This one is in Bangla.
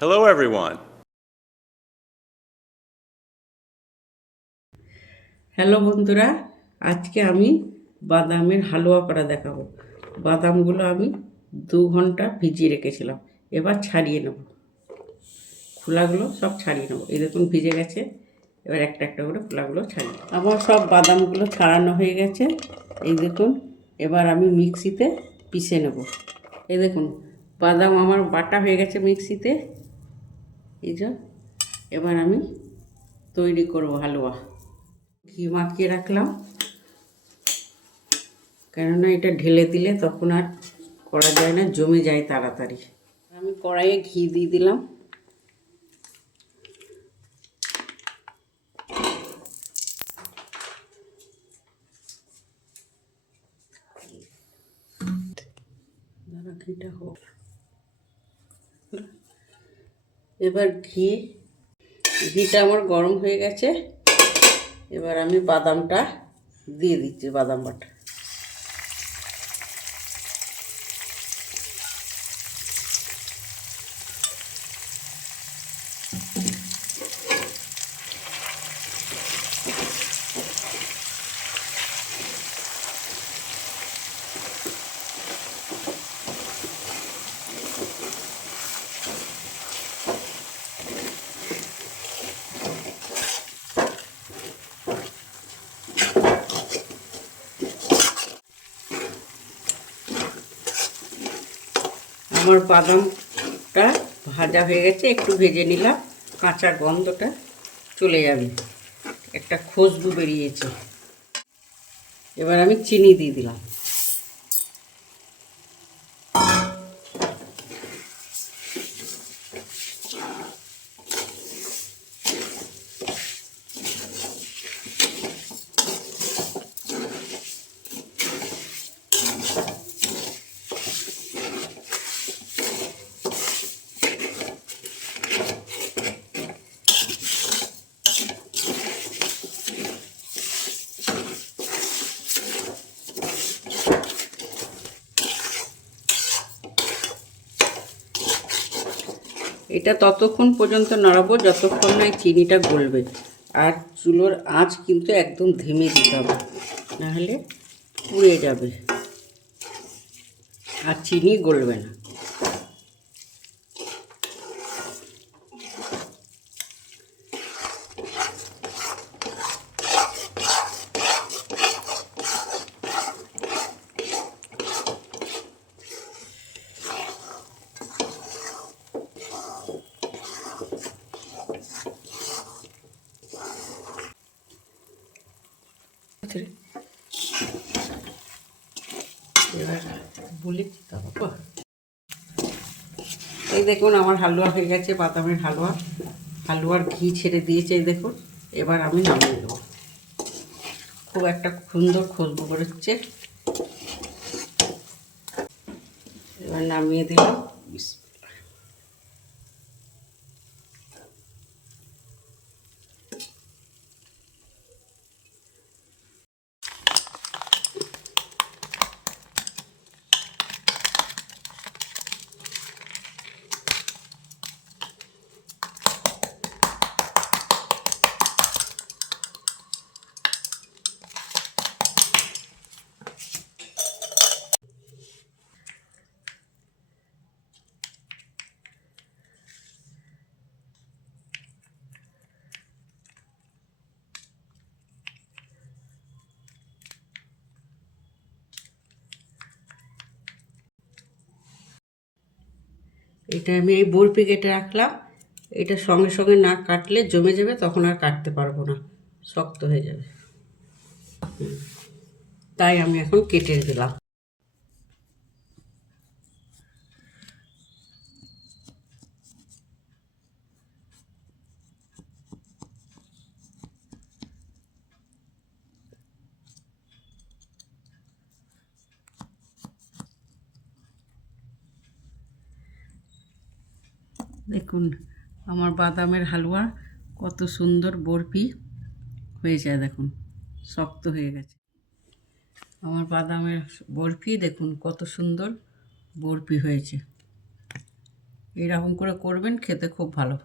Hello, everyone. হ্যালো বন্ধুরা। আজকে আমি বাদামের হালুয়া করা দেখাবো। বাদামগুলো আমি দু ঘণ্টা ভিজিয়ে রেখেছিলাম। এবার ছাড়িয়ে নেব। খোলাগুলো সব ছাড়িয়ে নেব। এই দেখুন ভিজে গেছে। এবার একটা একটা করে খোলাগুলো ছাড়িয়ে আমার সব বাদামগুলো ছাড়ানো হয়ে গেছে। এই দেখুন এবার আমি মিক্সিতে পিষে নেব। এই দেখুন বাদাম আমার বাটা হয়ে গেছে মিক্সিতে। এই যে, এবার আমি তৈরি করব হালুয়া। ঘি মাখিয়ে রাখলাম। কেননা এটা ঢেলে দিলে তখন আর করা যায় না, জমে যায় তাড়াতাড়ি। আমি কড়াইয়ে ঘি দিয়ে দিলাম। ঘিটা হোক। এবার ঘি ঘিটা আমার গরম হয়ে গেছে। এবার আমি বাদামটা দিয়ে দিচ্ছি বাদাম বাটা। আমার বাদামটা ভাজা হয়ে গেছে, একটু ভেজে নিলাম, কাঁচা গন্ধটা চলে যাবে। একটা খুশবু বেরিয়েছে। এবার আমি চিনি দিয়ে দিলাম। এটা ততক্ষণ পর্যন্ত নাড়াবো যতক্ষণ না চিনিটা গলবে। আর চুলোর আঁচ কিন্তু একদম ধেমে দিতে হবে, নাহলে পুড়ে যাবে। আর চিনি গলবে না। এই দেখুন, আমার হালুয়া হয়ে গেছে, বাদামের হালুয়া। হালুয়ার ঘি ছেড়ে দিয়েছে দেখুন। এবার আমি নামিয়ে দেবো খুব একটা সুন্দর খুশবু বেরোচ্ছে এবার নামিয়ে দিলাম। এটা আমি এই বরফি কেটে রাখলাম। এটা সঙ্গে সঙ্গে না কাটলে জমে যাবে, তখন আর কাটতে পারব না। শক্ত হয়ে যাবে। তাই আমি এখন কেটে দিলাম। দেখুন, আমার বাদামের হালুয়া কত সুন্দর বরফি হয়ে যায়, দেখুন, শক্ত হয়ে গেছে। আমার বাদামের বরফি দেখুন, কত সুন্দর বরফি হয়েছে। এরকম করে করবেন, খেতে খুব ভালো।